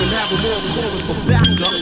and have them all calling for backup.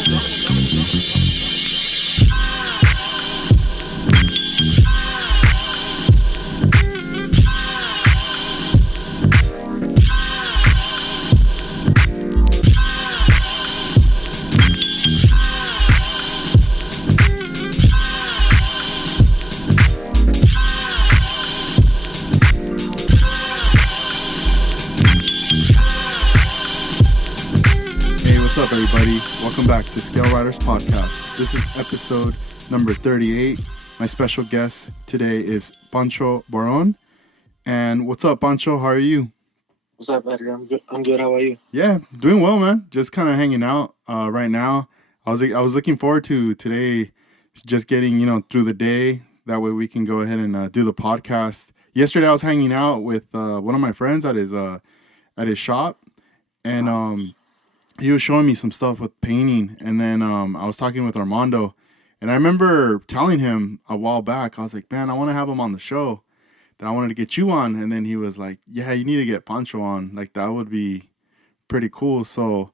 What's up, everybody? Welcome back to Scale Riders Podcast. This is episode number 38. My special guest today is Pancho Barron. And what's up, Pancho? How are you? What's up, Edgar? I'm good. How are you? Yeah, doing well, man. Just kind of hanging out right now. I was looking forward to today, just getting through the day. That way we can go ahead and do the podcast. Yesterday I was hanging out with one of my friends at his shop, and he was showing me some stuff with painting, and then I was talking with Armando, and I remember telling him a while back, I was like, man, I want to have him on the show, that I wanted to get you on, and then he was like, yeah, you need to get Pancho on, like that would be pretty cool. So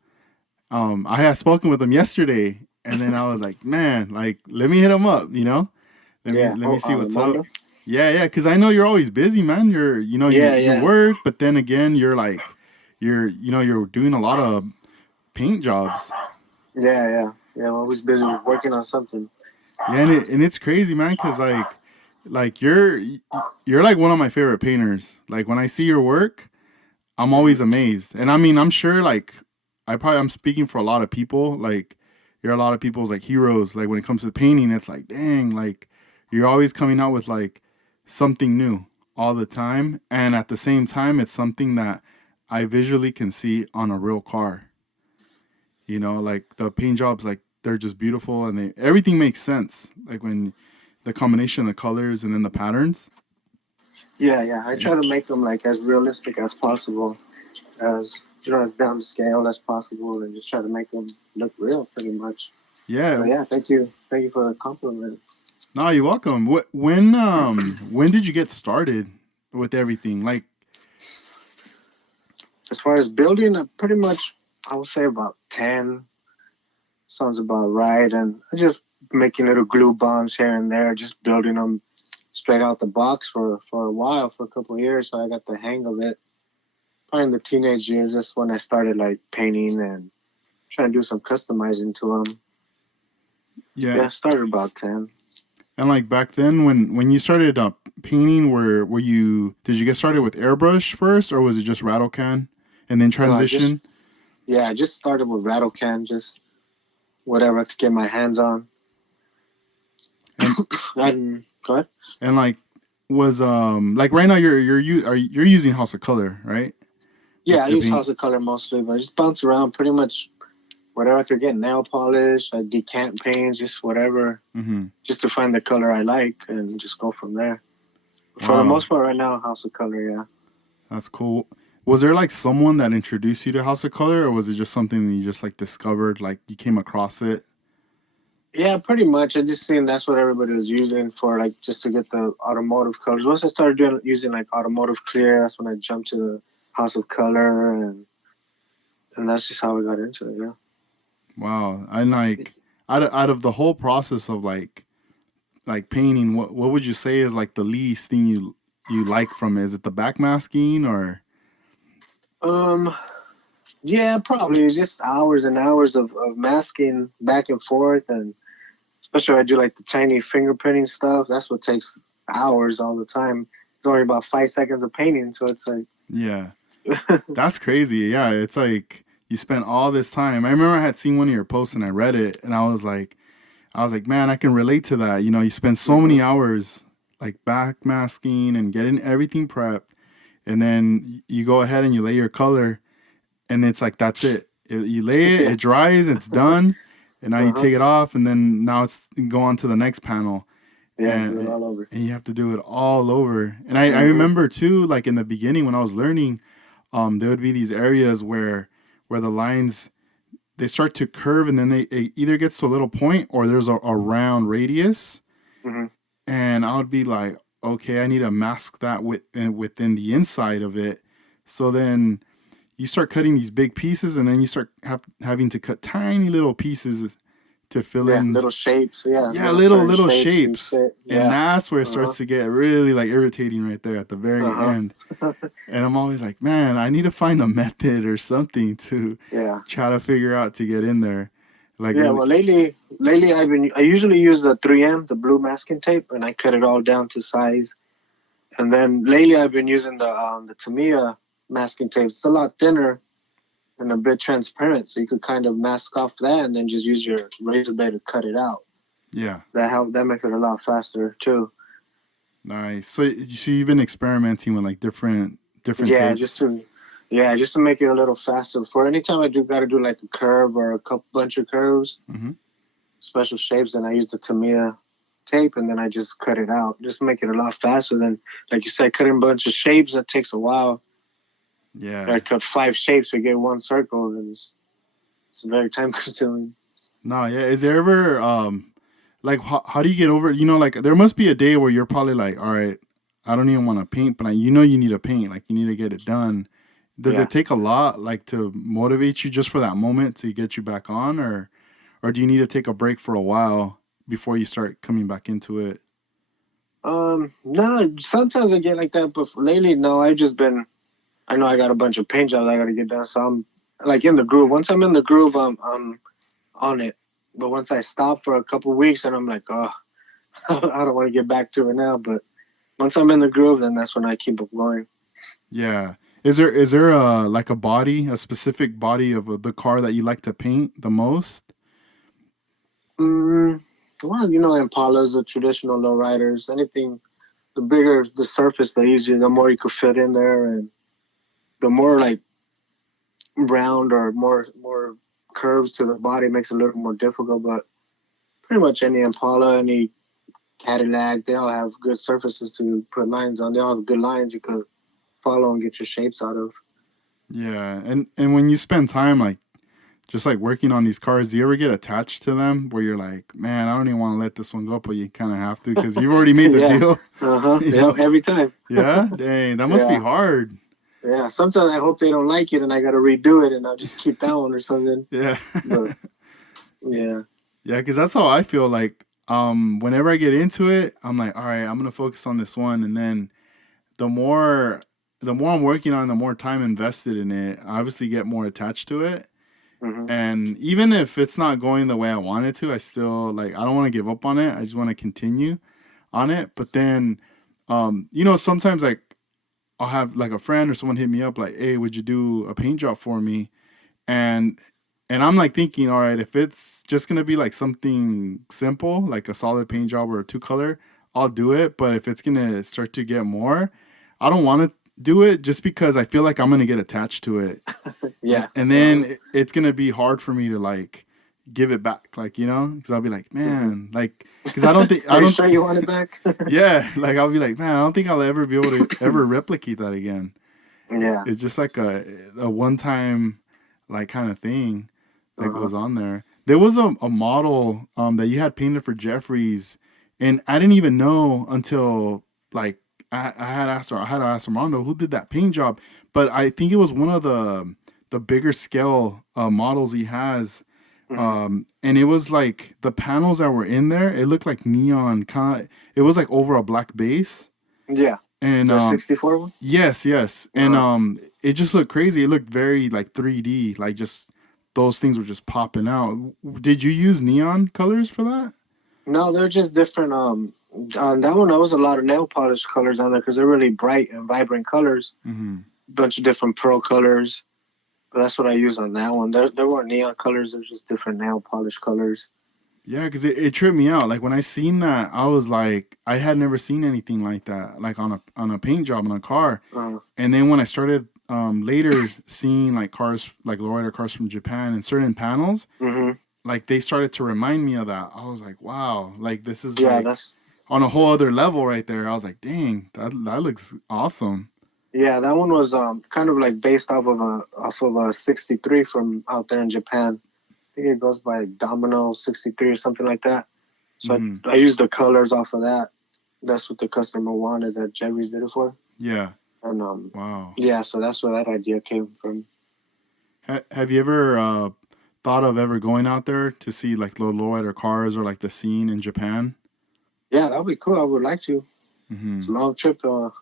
I had spoken with him yesterday, and then I was like, man, like let me hit him up, let me see what's Armando? up. Yeah, because I know you're always busy, man. You work, but then again, you're doing a lot of paint jobs. Yeah. I'm always busy working on something. Yeah, and it's crazy, man, because like you're like one of my favorite painters. Like when I see your work, I'm always amazed. And I mean, I'm sure like I'm speaking for a lot of people. Like you're a lot of people's like heroes. Like when it comes to painting, it's like, dang, like you're always coming out with like something new all the time. And at the same time, it's something that I visually can see on a real car. Like the paint jobs, like they're just beautiful, and everything makes sense. Like when the combination of the colors and then the patterns. Yeah. I try to make them like as realistic as possible, as as downscale as possible, and just try to make them look real, pretty much. Yeah. So, yeah. Thank you for the compliments. No, you're welcome. When did you get started with everything? Like, as far as building, pretty much, I would say about 10 sounds about right. And just making little glue bombs here and there, just building them straight out the box for a while, for a couple of years. So I got the hang of it. Probably in the teenage years, that's when I started like painting and trying to do some customizing to them. Yeah, I started about 10. And like back then, when you started painting, did you get started with airbrush first, or was it just rattle can and then transition? I just started with rattle can, just whatever I could get my hands on. And go ahead. And like was like right now you're using House of Color, right? Yeah, I use House of Color mostly, but I just bounce around pretty much whatever I could get. Nail polish, I decant paint, just whatever, just to find the color I like and just go from there. For the most part, right now, House of Color, yeah. That's cool. Was there like someone that introduced you to House of Color, or was it just something that you just like discovered, like you came across it? Yeah, pretty much. I just seen that's what everybody was using for, like, just to get the automotive colors. Once I started using like automotive clear, that's when I jumped to the House of Color, and that's just how we got into it. Yeah. Wow. And like out of the whole process of like painting, what would you say is like the least thing you like from it? Is it the backmasking or? Yeah, probably just hours and hours of masking back and forth, and especially when I do like the tiny fingerprinting stuff. That's what takes hours all the time. It's only about 5 seconds of painting, so it's like. Yeah, that's crazy. Yeah, it's like you spent all this time. I remember I had seen one of your posts and I read it, and I was like, man, I can relate to that. You spend so many hours like backmasking and getting everything prepped, and then you go ahead and you lay your color, and it's like that's it. You lay it, it dries, it's done, and now you take it off, and then now it's go on to the next panel. Yeah, and, do it all over. And you have to do it all over. And I remember too, like in the beginning when I was learning, there would be these areas where the lines, they start to curve, and then it either gets to a little point or there's a round radius. And I would be like, okay, I need to mask that within the inside of it. So then you start cutting these big pieces, and then you start having to cut tiny little pieces to fill Yeah, in. little shapes. Yeah, Yeah, little little certain little shapes see shapes, fit. and Yeah. that's where it Uh-huh. starts to get really like irritating right there at the very Uh-huh. end. And I'm always like, man, I need to find a method or something to Yeah. try to figure out to get in there. Like Yeah, really, well, lately I usually use the 3M, the blue masking tape, and I cut it all down to size. And then lately I've been using the Tamiya masking tape. It's a lot thinner and a bit transparent, so you could kind of mask off that and then just use your razor blade to cut it out. yeah, That makes it a lot faster too. nice. So you've been experimenting with like different Yeah, tapes. just to make it a little faster. For anytime I do got to do like a curve or a couple bunch of curves, Hmm. special shapes, and I use the Tamiya tape, and then I just cut it out. Just make it a lot faster than, like you said, cutting a bunch of shapes. That takes a while. I Yeah. cut 5 shapes to get one circle, and it's very time consuming. No, yeah. Is there ever like how do you get over it? You know, like there must be a day where you're probably like, all right, I don't even want to paint, but you know you need to paint, like you need to get it done. Does Yeah. it take a lot like to motivate you just for that moment to get you back on, or do you need to take a break for a while before you start coming back into it? No, sometimes I get like that, but lately, no, I've just been, I know I got a bunch of paint jobs I got to get done, so I'm like in the groove. Once I'm in the groove, I'm on it. But once I stop for a couple weeks, and I'm like, oh, I don't want to get back to it now. But once I'm in the groove, then that's when I keep it going. Yeah. Is there a body, a specific body of the car that you like to paint the most? Mm, well, Impalas, the traditional lowriders, anything, the bigger the surface, the easier, the more you could fit in there, and the more like round or more curves to the body makes it a little more difficult. But pretty much any Impala, any Cadillac, they all have good surfaces to put lines on. They all have good lines you could follow and get your shapes out of. Yeah. And when you spend time like just like working on these cars, do you ever get attached to them where you're like, man, I don't even want to let this one go, but you kind of have to because you've already made the Yeah. deal, Uh-huh. you Yeah, know? every time. Yeah, dang, that must be Yeah. hard. Yeah. Sometimes I hope they don't like it and I got to redo it and I'll just keep that one or something. Yeah. But yeah. Yeah, because that's how I feel like whenever I get into it, I'm like, all right, I'm gonna focus on this one, and then the more the more I'm working on, the more time invested in it, I obviously get more attached to it. Hmm. And even if it's not going the way I want it to, I still like I don't want to give up on it. I just want to continue on it. But then sometimes like I'll have like a friend or someone hit me up like, "Hey, would you do a paint job for me?" And I'm like thinking, all right, if it's just gonna be like something simple, like a solid paint job or a two color, I'll do it. But if it's gonna start to get more, I don't want to do it just because I feel like I'm gonna get attached to it, and, Yeah. and Uh-huh. then it's gonna be hard for me to like give it back, like because I'll be like, Hmm. man, like because I don't think I Are you don't, sure you want it back? yeah, like I'll be like, man, I don't think I'll ever be able to ever replicate that again. Yeah. It's just like a one time like kind of thing that Uh-huh. goes on there. There was a model that you had painted for Jeffries, and I didn't even know until like I had to ask Armando who did that paint job, but I think it was one of the bigger scale models he has. Hmm. And it was like the panels that were in there, it looked like neon kind of, it was like over a black base. Yeah. And The 64 one? yes, yes. And Uh-huh. it just looked crazy. It looked very like 3D, like just those things were just popping out. Did you use neon colors for that? No, they're just different. On that one, there was a lot of nail polish colors on there because they're really bright and vibrant colors. Hmm. Bunch of different pearl colors. But that's what I use on that one. There weren't neon colors. There's just different nail polish colors. Yeah, because it tripped me out. Like when I seen that, I was like, I had never seen anything like that, like on a paint job on a car. Uh, And then when I started later seeing like cars, like lowrider cars from Japan and certain panels, hmm. like they started to remind me of that. I was like, wow, like this is Yeah, like that's on a whole other level right there. I was like, dang, that looks awesome. yeah. That one was kind of like based off of a 63 from out there in Japan. I think it goes by Domino 63 or something like that. So Hmm. I used the colors off of that. That's what the customer wanted that Jerry's did it for. Yeah. And Wow. yeah, so that's where that idea came from. Have you ever thought of ever going out there to see like the lowrider cars or like the scene in Japan? Yeah, that would be cool. I would like to. It's Hmm. a long trip though.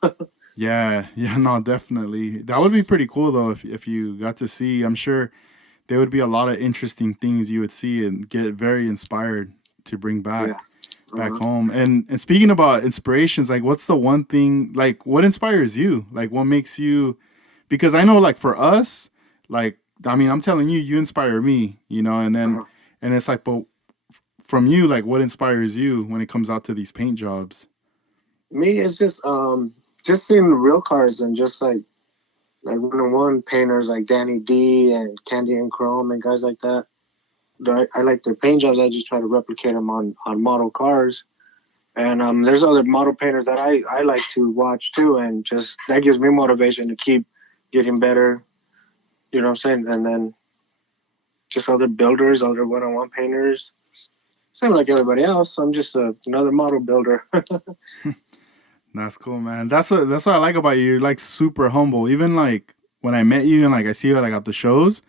Yeah, yeah, no, definitely. That would be pretty cool though if you got to see. I'm sure there would be a lot of interesting things you would see and get very inspired to bring Yeah. back Uh-huh. home. And speaking about inspirations, like what's the one thing like what inspires you? Like what makes you, because I know like for us, like I mean, I'm telling you, you inspire me, and then Uh-huh. and it's like, but from you, like what inspires you when it comes out to these paint jobs? Me, it's just seeing real cars and just like one-on-one painters like Danny D and Candy and Chrome and guys like that. I like their paint jobs. I just try to replicate them on model cars. And there's other model painters that I like to watch too, and just that gives me motivation to keep getting better. You know what I'm saying? And then just other builders, other one-on-one painters. Same like everybody else. I'm just another model builder. That's cool, man. That's what I like about you. You're like super humble. Even like when I met you and like I see you like at the shows,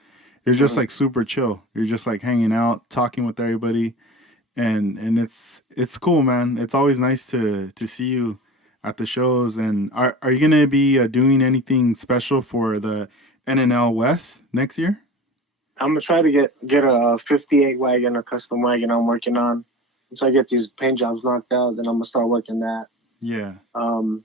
you're just Mhm. like super chill. You're just like hanging out, talking with everybody, and it's cool, man. It's always nice to see you at the shows. And are you gonna be doing anything special for the NNL West next year? I'm gonna try to get a '58 wagon, a custom wagon I'm working on. Once I get these paint jobs knocked out, then I'm gonna start working that. Yeah, Um,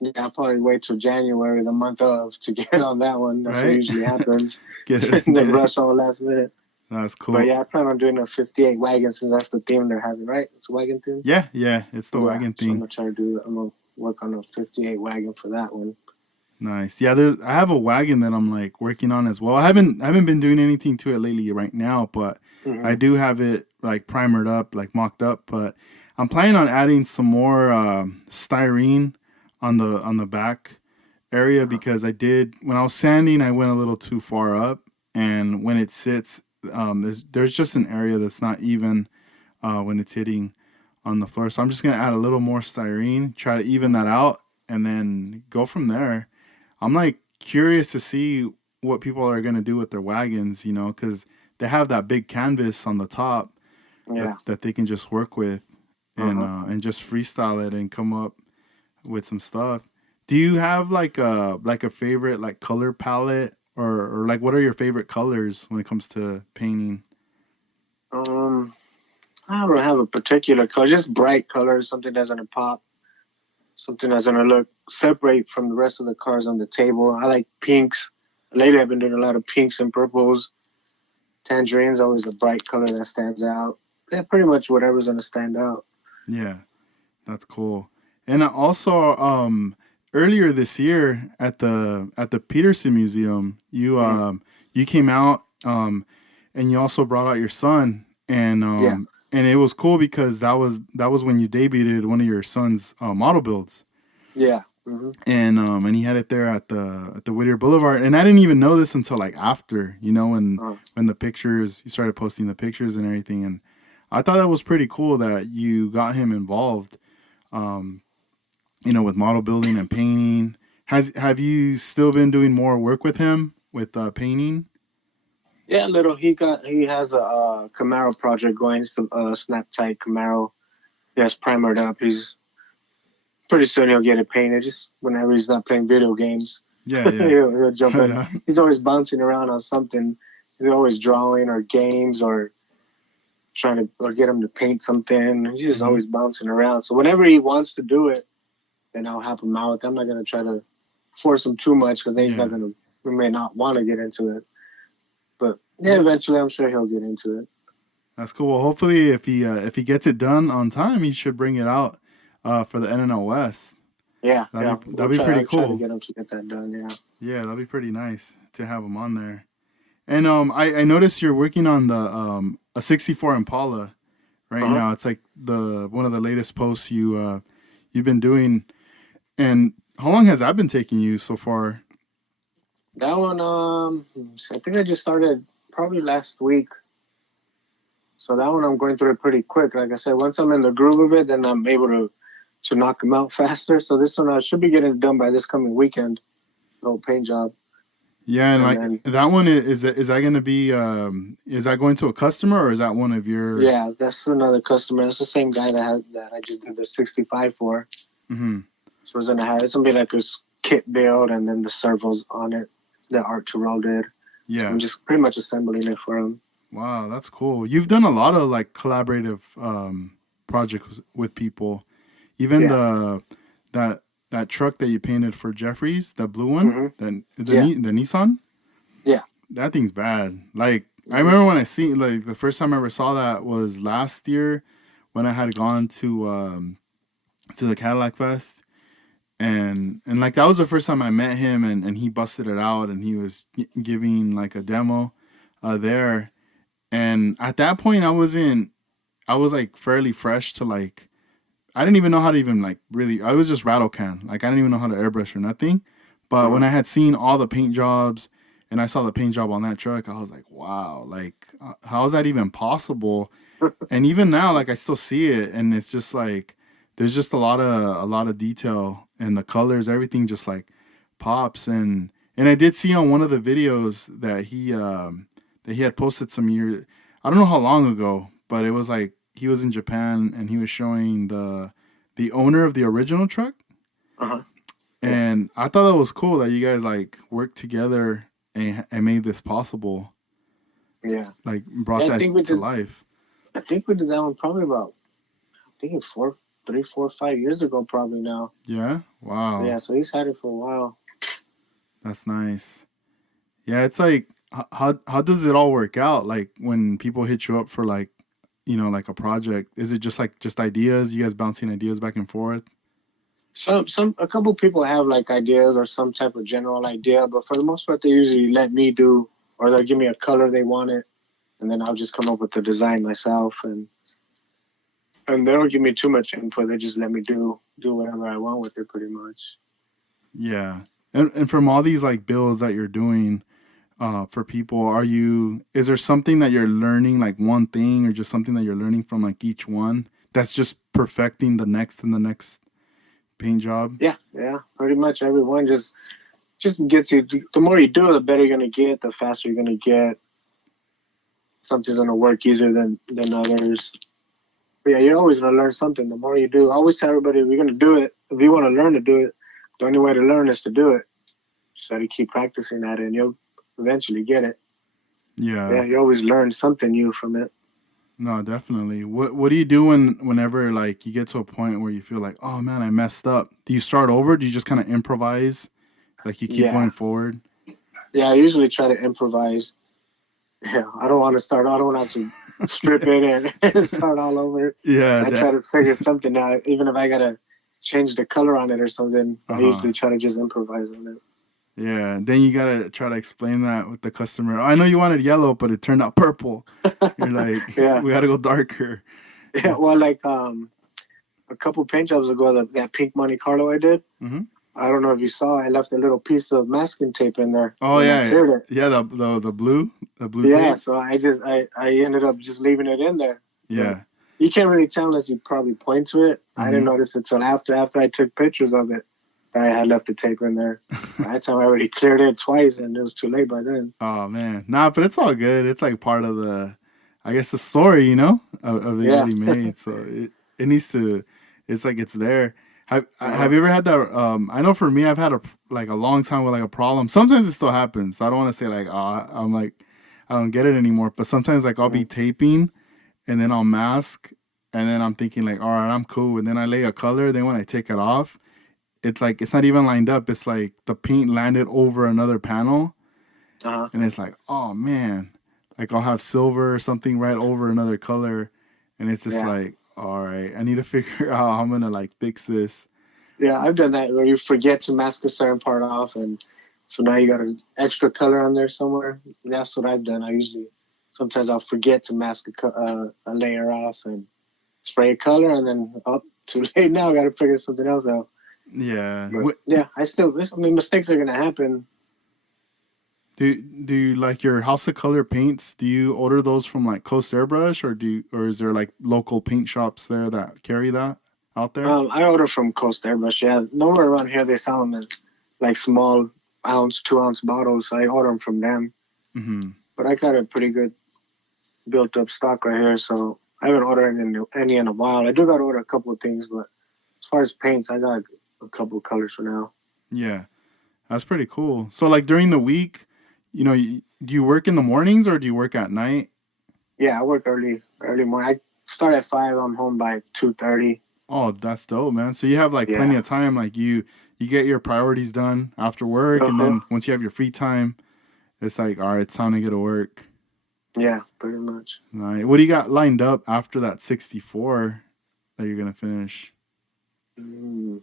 yeah, I'll probably wait till January, the month of, to get on that one. That's what right. usually happens. Get And it, then get it. rush all last minute. That's But cool. yeah, I plan on doing a '58 wagon since that's the theme they're having, right? It's a wagon theme. Yeah, yeah. It's the Yeah, wagon so I'm thing. gonna try to do. I'm gonna work on a '58 wagon for that one. Nice. Yeah, I have a wagon that I'm like working on as well. I haven't been doing anything to it lately right now, but I Hmm. do have it like primered up, like mocked up, but I'm planning on adding some more styrene on the back area Uh-huh. because I did when I was sanding, I went a little too far up, and when it sits, there's just an area that's not even when it's hitting on the floor. So I'm just gonna add a little more styrene, try to even that Hmm. out, and then go from there. I'm like curious to see what people are gonna do with their wagons, because they have that big canvas on the top Yeah. that they can just work with Uh-huh. and just freestyle it and come up with some stuff. Do you have like a favorite like color palette or like what are your favorite colors when it comes to painting? Um, I don't have a particular color, just bright colors, something that's gonna pop, something that's gonna look separate from the rest of the cars on the table. I like pinks. Lately, I've been doing a lot of pinks and purples. Tangerine's always a bright color that stands out. Yeah, pretty much whatever's gonna stand out. Yeah, that's cool. And also, earlier this year at the Peterson Museum, Hmm. you came out and you also brought out your son, Yeah, and it was cool because that was when you debuted one of your son's model builds, yeah. Hmm. and he had it there at the Whittier Boulevard, and I didn't even know this until like after, Uh, when the pictures you started posting the pictures and everything, and I thought that was pretty cool that you got him involved. Um, with model building and painting. Have you still been doing more work with him with painting? yeah, little. He has a Camaro project going. It's the snap tight Camaro. He has primered up. He's pretty soon he'll get it painted. Just whenever he's not playing video games, Yeah, yeah. he'll jump Right in. on. He's always bouncing around on something. He's always drawing or games or trying to or get him to paint something. He's just Hmm. always bouncing around. So whenever he wants to do it, then I'll help him out. I'm not gonna try to force him too much because then he's not Yeah, gonna. He may not want to get into it. But yeah, yeah. eventually I'm sure he'll get into it. That's cool. Well, hopefully, if he gets it done on time, he should bring it out for the NNL West. Yeah, yeah. That'd be pretty I'll try to cool. get him to get that done. Yeah. Yeah, that'd be pretty nice to have him on there. And I noticed you're working on the a '64 Impala right Uh huh. now. It's like the one of the latest posts you've been doing. And how long has that been taking you so far? That one. I think I just started probably last week. So that one I'm going through it pretty quick. Like I said, once I'm in the groove of it, then I'm able to knock them out faster. So this one I should be getting it done by this coming weekend. The whole paint job. Yeah, and And like then that one is that going to be is that going to a customer or is that one of your? yeah, that's another customer. It's the same guy that I just did the 65 for. Hmm. So it's gonna be like this kit build, and then the servos on it that Arturo did. So I'm Yeah. just pretty much assembling it for him. Wow, that's cool. You've done a lot of like collaborative projects with people. Even Yeah. that that truck that you painted for Jeffries, the blue one, Hmm. Yeah. the Nissan. Yeah. That thing's bad. Like I Hmm. remember when I seen like the first time I ever saw that was last year when I had gone to the Cadillac Fest, and like that was the first time I met him, and he busted it out and he was giving like a demo there. And at that point I was like fairly fresh to like I didn't even know how to even like really I was just rattle can. Like I didn't even know how to airbrush or nothing. But when Hmm. I had seen all the paint jobs and I saw the paint job on that truck, I was like, wow, like how is that even possible? And even now like I still see it and it's just like there's just a lot of detail and the colors, everything just like pops. And I did see on one of the videos that he had posted some years, I don't know how long ago, but it was like he was in Japan and he was showing the owner of the original truck. Uh-huh. Yeah. And I thought that was cool that you guys like worked together and made this possible, Yeah. like brought Yeah. that to life. I think we did that one probably about I think 5 years ago probably now. Yeah, wow, Yeah. So he's had it for a while. that's nice. Yeah, it's like how does it all work out? Like when people hit you up for like like a project, is it just like just ideas? You guys bouncing ideas back and forth? Some a couple people have like ideas or some type of general idea, but for the most part they usually let me do, or they'll give me a color they want it, and then I'll just come up with the design myself, and they don't give me too much input. They just let me do whatever I want with it, pretty much. Yeah. And from all these like builds that you're doing for people, is there something that you're learning, like one thing or just something that you're learning from like each one that's just perfecting the next and the next paint job? Yeah, yeah, pretty much everyone just gets you. The more you do, the better you're gonna get. The faster you're gonna get. Something's gonna work easier than others. But yeah, you're always gonna learn something. The more you do, I always tell everybody, if you're gonna do it, if you want to learn to do it, the only way to learn is to do it. Just got to keep practicing at it, and you'll eventually get it. Yeah. Yeah, you always learn something new from it. No, definitely. What do you do whenever like you get to a point where you feel like, oh man, I messed up? Do you start over? Do you just kind of improvise? Like you keep Yeah, going forward? yeah. I usually try to improvise. Yeah, I don't want to start. I don't want to strip it and start all over. Yeah, So I try that to figure something out, even if I gotta change the color on it or something. I uh-huh. usually try to just improvise on it. Yeah, then you gotta try to explain that with the customer. I know you wanted yellow, but it turned out purple. You're like, Yeah, we gotta go darker. yeah. Well, It's like a couple paint jobs ago, that pink Monte Carlo I did. hmm. I don't know if you saw. I left a little piece of masking tape in there Oh when I yeah, cleared it. yeah. The blue Yeah, tape. so I ended up just leaving it in there, but Yeah. you can't really tell unless you probably point to it. I didn't Hmm. notice it till after I took pictures of it that I had left the tape in there. By that time I already cleared it twice, and it was too late by then. Oh man, nah, but it's all good. It's like part of the, I guess, the story, of it Yeah. getting made. So it needs to. It's like it's there. Uh-huh. Have you ever had that? I know for me, I've had like a long time with like a problem. Sometimes it still happens. So I don't want to say like, I'm like, I don't get it anymore. But sometimes like I'll be Mhm. taping and then I'll mask and then I'm thinking like, all right, I'm cool. And then I lay a color. Then when I take it off, it's like it's not even lined up. It's like the paint landed over another panel Uh-huh. and it's like, oh man, like I'll have silver or something right over another color, and it's just Yeah. like, all right, I need to figure out how I'm gonna like fix this. Yeah, I've done that where you forget to mask a certain part off, and so now you got an extra color on there somewhere. That's what I've done. I usually sometimes I'll forget to mask a layer off and spray a color, and then up too late now. I got to figure something else out. Yeah. But yeah, I mean, mistakes are gonna happen. Do you like your House of Color paints? Do you order those from like Coast Airbrush, or is there like local paint shops there that carry that out there? I order from Coast Airbrush. Yeah, nowhere around here they sell them in like small. ounce, 2 ounce bottles. So I order them from them. Mm-hmm. But I got a pretty good built up stock right here, so I haven't ordered any in a while. I do got to order a couple of things, but as far as paints, I got a couple of colors for now. Yeah, that's pretty cool. So like during the week, do you work in the mornings or do you work at night? Yeah, I work early morning. I start at 5. I'm home by 2:30. Oh, that's dope, man. So you have like plenty Yeah. of time. Like you get your priorities done after work, Uh and huh. then once you have your free time, it's like, all right, it's time to go to work. Yeah, pretty much. Right. What do you got lined up after that 64 that you're gonna finish? I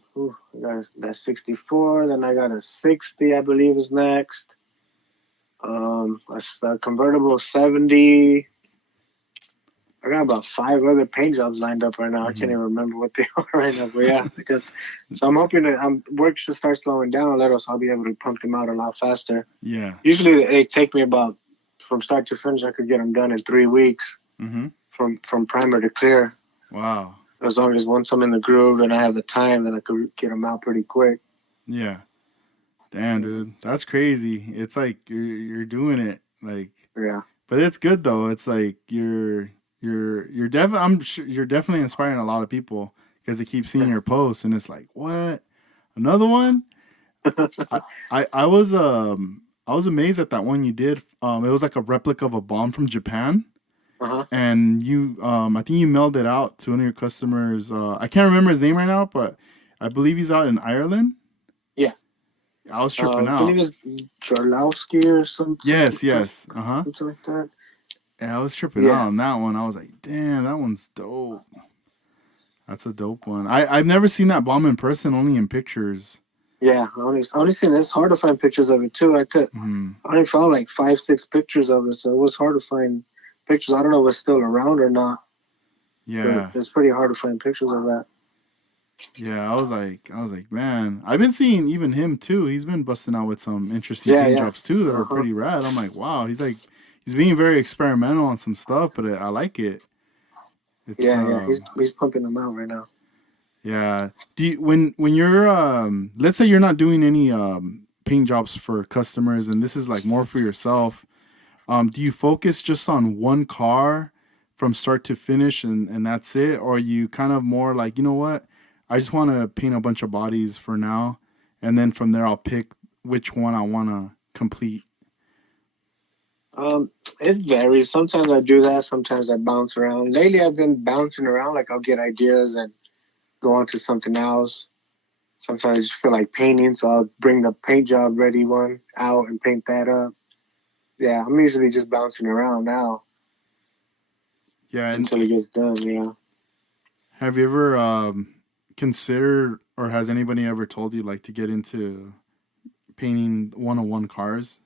got that 64. Then I got a 60. I believe is next. A convertible 70. I got about 5 other paint jobs lined up right now. I can't Hmm. even remember what they are right now, but yeah, because so I'm hoping that work should start slowing down a little, so I'll be able to pump them out a lot faster. Yeah. Usually they take me about from start to finish. I could get them done in 3 weeks Hmm. from primer to clear. Wow. As long as once I'm in the groove and I have the time, then I could get them out pretty quick. Yeah. Damn, dude, that's crazy. It's like you're doing it, like, Yeah, but it's good though. It's like you're definitely you're definitely inspiring a lot of people because they keep seeing your posts and it's like, what, another one? I I was amazed at that one you did. It was like a replica of a bomb from Japan, uh-huh. and you I think you mailed it out to one of your customers. I can't remember his name right now, but I believe he's out in Ireland. Yeah. I was tripping I believe out. it's Jarlowski or Yes, yes. Uh-huh. something like that. Yeah, I was tripping out Yeah. on that one. I was like, damn, that one's dope. That's a dope one. I've never seen that bomb in person, only in pictures. Yeah, I only seen it. It's hard to find pictures of it too. Hmm. I only found like 5, 6 pictures of it, so it was hard to find pictures. I don't know if it's still around or not, but Yeah. it's pretty hard to find pictures of that. Yeah, I was like, man, I've been seeing even him too. He's been busting out with some interesting Yeah, paint yeah. jobs too that Uh are huh. pretty rad. I'm like, wow, he's being very experimental on some stuff, but I like it. It's Yeah, yeah. He's pumping them out right now. yeah. Do you, when you're let's say you're not doing any paint jobs for customers and this is like more for yourself, do you focus just on one car from start to finish and that's it? Or are you kind of more like, you know what? I just want to paint a bunch of bodies for now. And then from there, I'll pick which one I want to complete. Um, it varies. Sometimes I do that. Sometimes I bounce around. Lately, I've been bouncing around. Like I'll get ideas and go on to something else. Sometimes I just feel like painting, so I'll bring the paint job ready one out and paint that up. Yeah, I'm usually just bouncing around now Yeah. And until it gets done. Yeah. have you ever considered or has anybody ever told you like to get into painting one-on-one cars?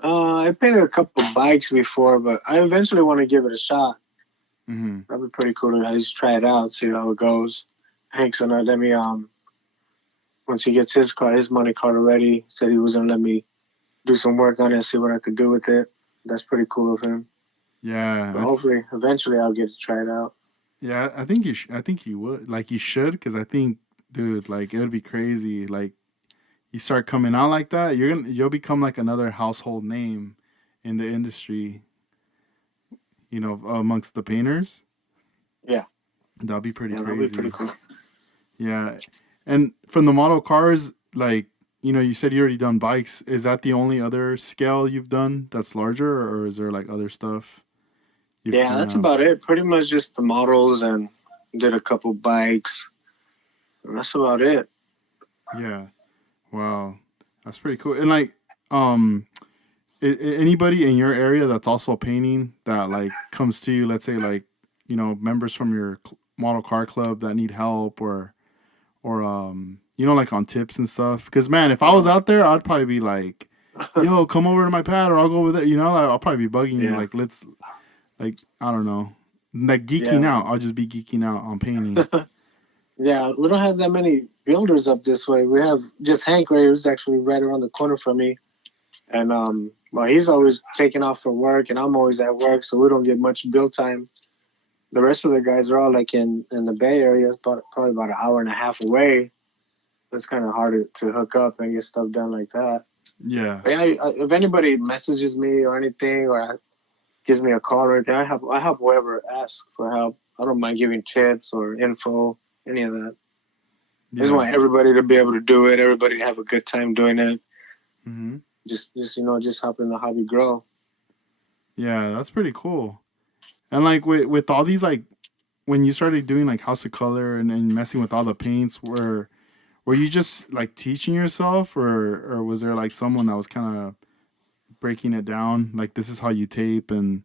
I painted a couple bikes before, but I eventually want to give it a shot. Hmm. That'd be pretty cool to at least try it out, see how it goes. Hank's gonna let me once he gets his car, his money card already, said he was gonna let me do some work on it, see what I could do with it. That's pretty cool of him. Yeah. But hopefully, eventually, I'll get to try it out. Yeah, I think I think you would. Like you should, because I think, dude, like it would be crazy. Like you start coming out like that, you'll become like another household name in the industry. Amongst the painters. Yeah, That'd be pretty yeah, that'll be pretty crazy. cool. Yeah, and from the model cars, like you said you already done bikes. Is that the only other scale you've done that's larger, or is there like other stuff you've Yeah, kind that's of? about it. Pretty much just the models and did a couple bikes. And that's about it. Yeah. Wow, that's pretty cool. And like, um, anybody in your area that's also painting that like comes to you, let's say like members from your model car club that need help or like on tips and stuff, because man, if I was Uh-huh. out there I'd probably be like, yo, come over to my pad or I'll go over there, like, I'll probably be bugging you Yeah, like, let's, like, I don't know, like geeking yeah. out. I'll just be geeking out on painting. Yeah, we don't have that many builders up this way. We have just Hank right here, who's actually right around the corner from me. And well, he's always taking off for work, and I'm always at work, so we don't get much build time. The rest of the guys are all like in the Bay Area, probably about an hour and a half away. it's kind of hard to hook up and get stuff done like that. Yeah. But yeah, if anybody messages me or anything, or gives me a call or anything, I help whoever asks for help. I don't mind giving tips or info, any of that. I just Yeah. want everybody to be able to do it. Everybody to have a good time doing it. Mm-hmm. Just helping the hobby grow. Yeah, that's pretty cool. And like with all these, like when you started doing like House of Color and messing with all the paints, were you just like teaching yourself, or was there like someone that was kind of breaking it down, like this is how you tape and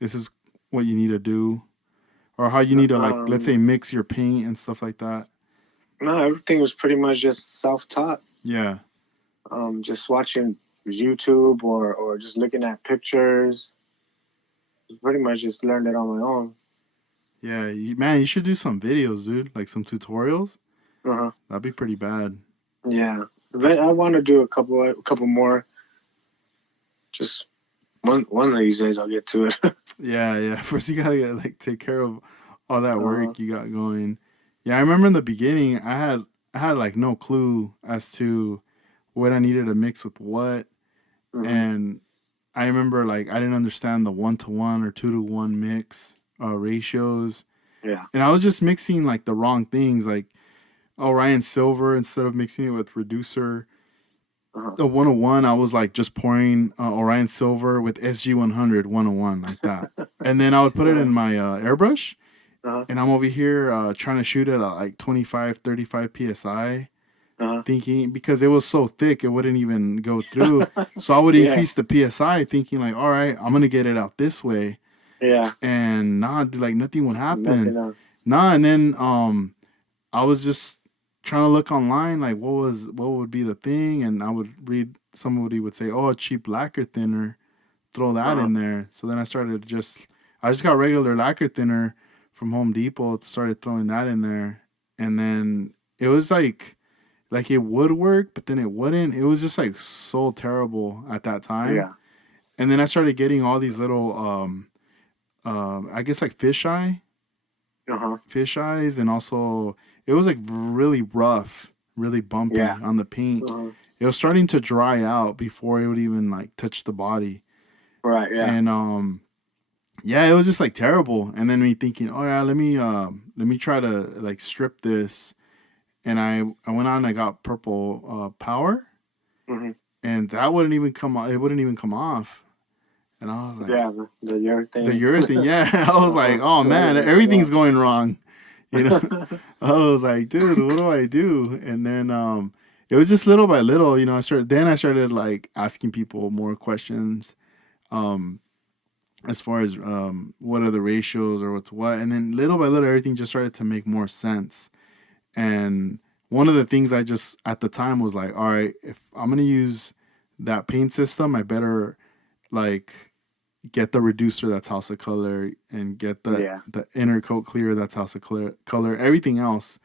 this is what you need to do, or how you need to, like, let's say, mix your paint and stuff like that? No, everything was pretty much just self-taught. Yeah. Just watching YouTube or just looking at pictures. Pretty much just learned it on my own. Yeah, man, you should do some videos, dude, like some tutorials. Uh-huh. That'd be pretty bad. Yeah, but I want to do a couple more. Just one of these days, I'll get to it. Yeah. First, you gotta like take care of all that work you got going. Yeah, I remember in the beginning, I had like no clue as to what I needed to mix with what, and I remember like I didn't understand the 1-to-1 or 2-to-1 mix ratios. Yeah, And I was just mixing like the wrong things, like Orion Silver instead of mixing it with reducer. The 101, I was like just pouring Orion Silver with SG100 101 like that, and then I would put it in my airbrush, and I'm over here trying to shoot it at like 25, 35 psi, thinking because it was so thick it wouldn't even go through. So I would increase the psi, thinking like, all right, I'm gonna get it out this way. Yeah. And like nothing would happen. And then I was just trying to look online, like what would be the thing, and I would read, somebody would say, oh, a cheap lacquer thinner, throw that in there. So then I just got regular lacquer thinner from Home Depot, started throwing that in there, and then it was like it would work, but then it wouldn't. It was just like so terrible at that time. Yeah. And then I started getting all these little I guess like fish eyes, and also it was like really rough, really bumpy on the paint. It was starting to dry out before it would even like touch the body. Right. Yeah. And yeah, it was just like terrible. And then me thinking, oh yeah, let me try to like strip this. And I went on and I got purple power, and that wouldn't even come off. It wouldn't even come off. And I was like, yeah, the urethane. The urethane, yeah. I was like, oh man, everything's going wrong. You know, I was like, dude, what do I do? And then it was just little by little, you know, I started like asking people more questions, as far as what are the ratios or what's what. And then little by little, everything just started to make more sense. And one of the things I just at the time was like, all right, if I'm gonna use that paint system, I better like get the reducer that's House of Color, and get the inner coat clear that's House of Color, everything else,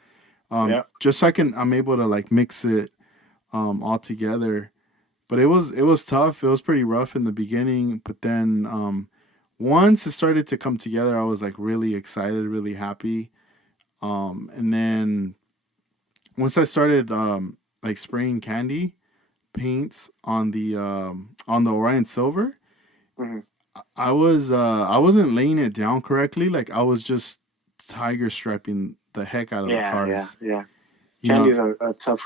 just so I'm able to like mix it all together. But it was tough. It was pretty rough in the beginning, but then once it started to come together, I was like really excited, really happy. And then once I started like spraying candy paints on the Orion Silver, I wasn't laying it down correctly. Like I was just tiger striping the heck out of the cars. Yeah. Candy's a tough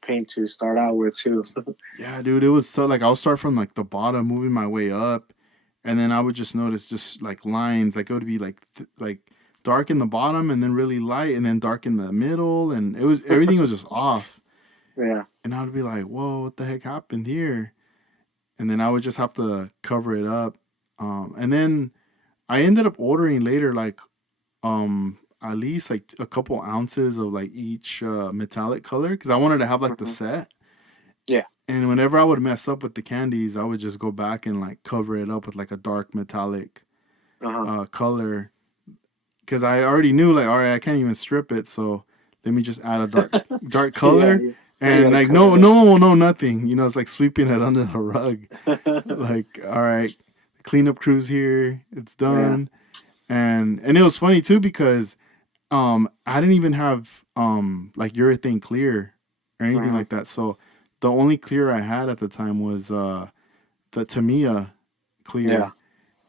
paint to start out with too. Yeah, dude, it was so like I'll start from like the bottom, moving my way up, and then I would just notice just like lines. Like it would be like dark in the bottom, and then really light, and then dark in the middle, and everything was just off. Yeah. And I would be like, whoa, what the heck happened here? And then I would just have to cover it up. And then I ended up ordering later, like, at least like a couple ounces of like each metallic color, because I wanted to have like the set. Yeah. And whenever I would mess up with the candies, I would just go back and like cover it up with like a dark metallic color, because I already knew like, all right, I can't even strip it, so let me just add a dark color. And like no one will know nothing. You know, it's like sweeping it under the rug. Like, all right, cleanup crew's here. It's done. Yeah. And it was funny too, because I didn't even have like urethane clear or anything Mhm. like that. So the only clear I had at the time was the Tamiya Yeah. clear,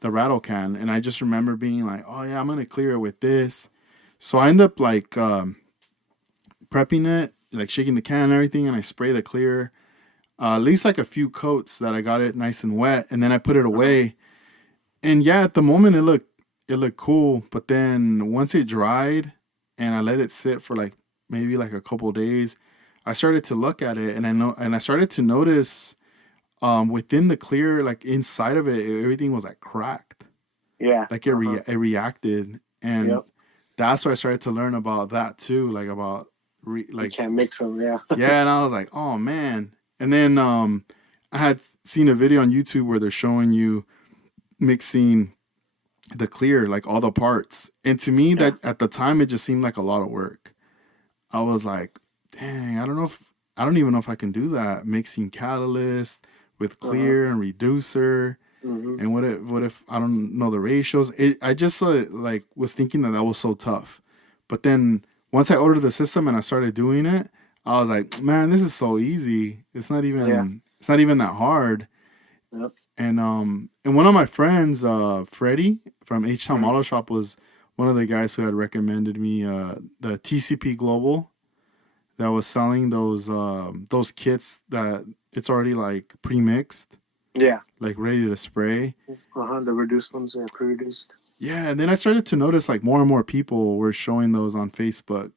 the rattle can, and I just remember being like, "Oh yeah, I'm gonna clear it with this." So I end up like prepping it, like shaking the can and everything, and I spray the clear, at least like a few coats that I got it nice and wet, and then I put it Uh-huh. away. And yeah, at the moment it looked cool, but then once it dried and I let it sit for like maybe like a couple days, I started to look at it, and I started to notice within the clear, like inside of it, everything was like cracked, Yeah. like Uh-huh. it reacted. And Yep. that's why I started to learn about that too, like about You like can't mix them. Yeah. yeah. And I was like, oh man. And then I had seen a video on YouTube where they're showing you mixing the clear, like all the parts. And to me, Yeah. that at the time, it just seemed like a lot of work. I was like, dang, I don't even know if I can do that. Mixing catalyst with Uh-huh. clear and reducer. Mhm. And what if I don't know the ratios? I just like was thinking that was so tough. But then once I ordered the system and I started doing it, I was like, man, this is so easy. Yeah. It's not even that hard. Yep. And one of my friends, Freddie from H Town Mhm. Model Shop, was one of the guys who had recommended me the TCP Global that was selling those kits that it's already like pre-mixed, Yeah. like ready to spray. Uh-huh. The reduced ones are pre-reduced. Yeah, and then I started to notice like more and more people were showing those on Facebook,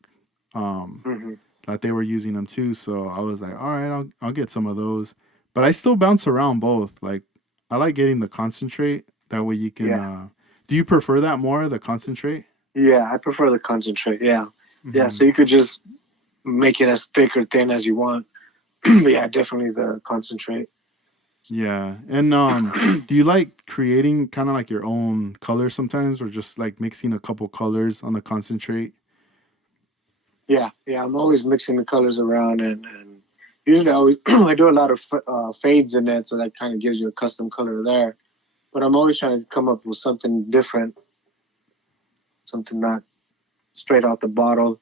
um, Mhm. that they were using them too. So I was like, all right, I'll get some of those. But I still bounce around both. Like I like getting the concentrate. That way you can. Yeah. Do you prefer that more, the concentrate? Yeah. I prefer the concentrate. Yeah. Yeah. Hmm. So you could just make it as thick or thin as you want. But yeah, definitely the concentrate. Yeah, and do you like creating kind of like your own colors sometimes, or just like mixing a couple colors on the concentrate? Yeah. Yeah. I'm always mixing the colors around, and usually I always I do a lot of fades in it, so that kind of gives you a custom color there. But I'm always trying to come up with something different, something not straight out the bottle.